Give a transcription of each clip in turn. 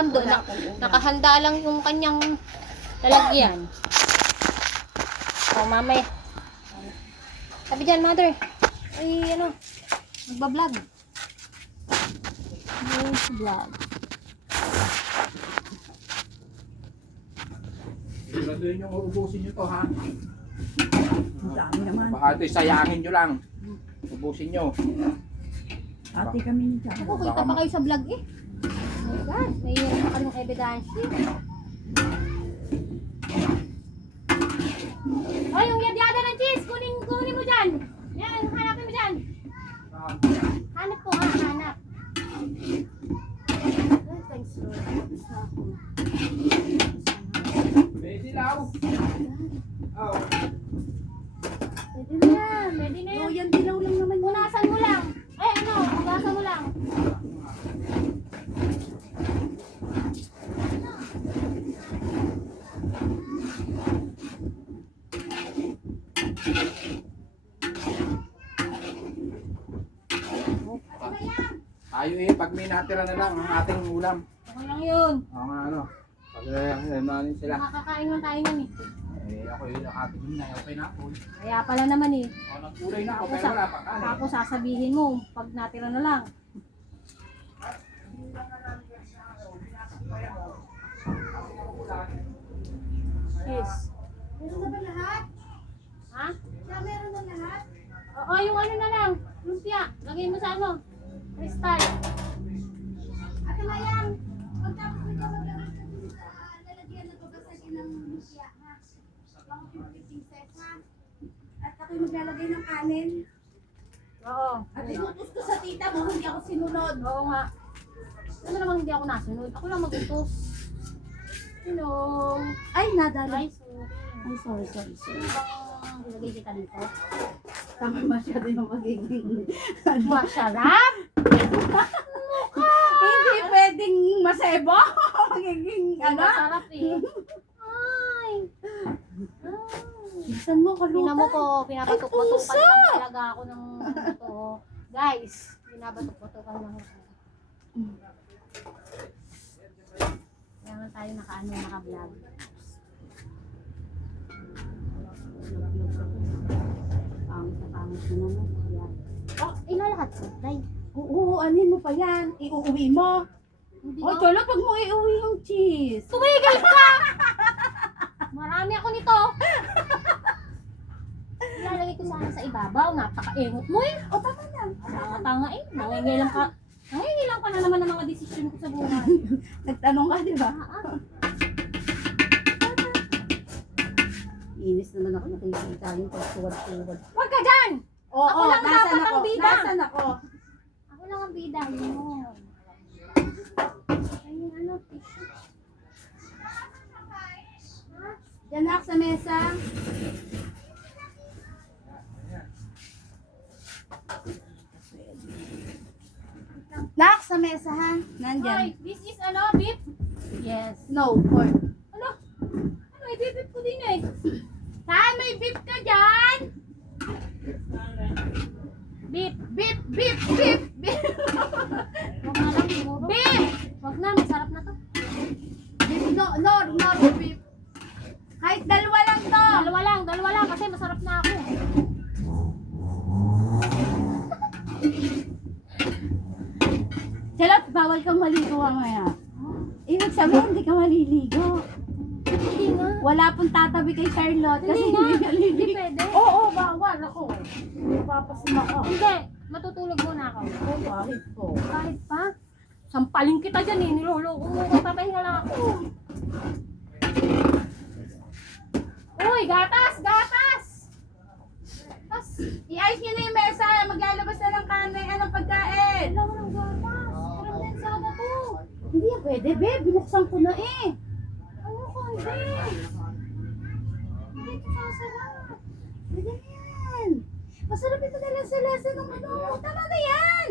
ulam doon. Nakahanda lang yung kanyang lalagyan. O, mamaya. Sabi dyan, mother. Ay, ano, magbablog. Vlog. Siguraduhin yung uubusin nyo to, ha? Ang dami naman. Baka ito'y sayangin nyo lang. Ubusin nyo. Ate kami ni Chang. Ako, kita pa kayo sa vlog eh. Oh my God, may pa kayong evidence eh. Ay, yung yadyada ng cheese, kunin mo dyan. Yan, hanapin mo dyan. Hanap ko nga, hanap. Ay, thanks Lord. Isa ako. Pwede lang. Oh. Pwede na yan, pwede na yan. Oh, yan dilaw lang naman yun. Punasan mo lang. Eh, ano, punasan mo lang. Tayo eh, pag may natira na lang ang ating ulam. Okay lang yun. Oo nga, ano. Pag nanin sila. Makakain lang tayo nun eh. Eh, ako yun, nakatulong na. Okay na ako. Kaya pala naman eh. Nagkulay na ako, pero wala pa kanin. Tapos sasabihin mo, pag natira na lang. Yes. Meron na ba lahat? Ha? Meron na lahat? Oo, yung ano na lang. Lumpia. Lagay mo sa ano. Crystal. Ate Mayang, pagtapos mo dyan maglagay ka dun sa lalagyan na babasagin ng lumpia, ha? Baka 15 cents, ha? At ako'y maglalagay ng kanin. Oo. At inutos ko sa tita mo, hindi ako sinunod. Oo nga. Ano namang hindi ako nasunod? Ako lang mag-utos. Hello. Ay, nadali. Ay, sorry. Ay, sorry. Bang ilagay kita dito? Tama masyado yung magiging... Masarap! Hindi pwedeng masebo. Magiging ano? Masarap eh. Ay. Bisan mo, kalutan. Tingnan mo po, pinabatok-batukan Ay, lang talaga ako ng ano to. Guys, pinabatok-batukan lang ako. Kaya nga tayo naka-vlog. Pangit na naman. Yan. Oh, inalahat ko. Day. Oo, anin mo pa yan. Iuuwi mo. Hindi O, ako. tolo, pag mo iuwi yung cheese. Tumigil ka! Marami ako nito. Ilalagay ko sana sa ibabaw. Napaka-engot mo eh. O, tama na. Tanga eh. Nangingilang ka. Nangingilang ka na naman ng mga desisyon ko sa buhay. Nagtanong ka, di ba? Inis naman ako nakikita yung pagsuwad-suwad. Huwag ka dyan! Oo, Ako lang nasan dapat ang ako? bida. Nasan ako? Ako lang ang bida mo. Ay, yung ano, tissue. Diyan na sa mesa. Nak, sa mesa ha? Hoy, Nandyan. this is ano, beef? Yes. No, pork. Ano? Ano, i-beef ko din eh. Saan may beef ka dyan? Beef. Beef, beef, beef, beef. Huwag na lang siguro. Beef! Huwag na, masarap na to. Beef, no, beef. Kahit dalawa lang to. Dalawa lang kasi masarap na ako. Charot, bawal kang maligo mamaya. Ibig sabihin, hindi ka maliligo. Hindi nga. Wala pong tatabi kay Charlotte kasi Hindi nga. hindi Hindi naliligo. pwede. Oo, bawal ako. Papasin ako. Hindi. Matutulog muna ako. Oo, bakit po? Kahit pa. Sampaling kita dyan eh. Niloloko mo. Papahinga lang ako. Uy, gatas! Gatas! Tas, I-ice niyo na yung mesa. Maglalabas na ng kanin. Anong pagkain? wala mo ng gatas. Kondensada to. Hindi yan pwede, babe. Binuksan ko na eh. Ano konde? Hindi ito sasarap. Pwede na yan. Masarap ito na lang sa lasa ng ano. Tama na yan.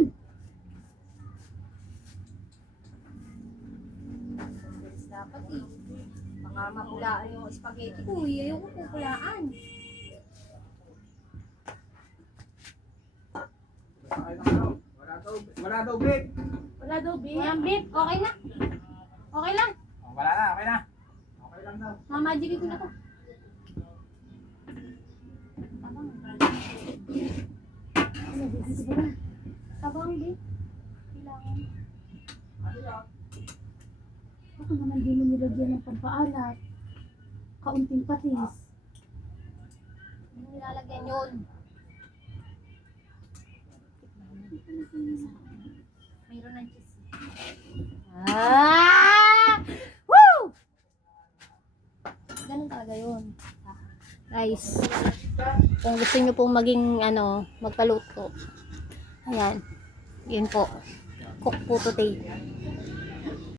Dapat eh. Baka mapulaan yung spaghetti ko. Ayoko pupulaan. Wala daw, beef. Wala daw, babe. Walang beef. Okay na. Okay Magic ko na to. Tabang din. Kailangan. Ako naman di mo nilagyan ng pampaalat. Kaunting patis. Ano nilalagyan yun? Mayroon ng cheese. Woo! Ganun talaga yun. Guys, kung gusto nyo pong maging magpaluto, ayan, yun po, cook po today.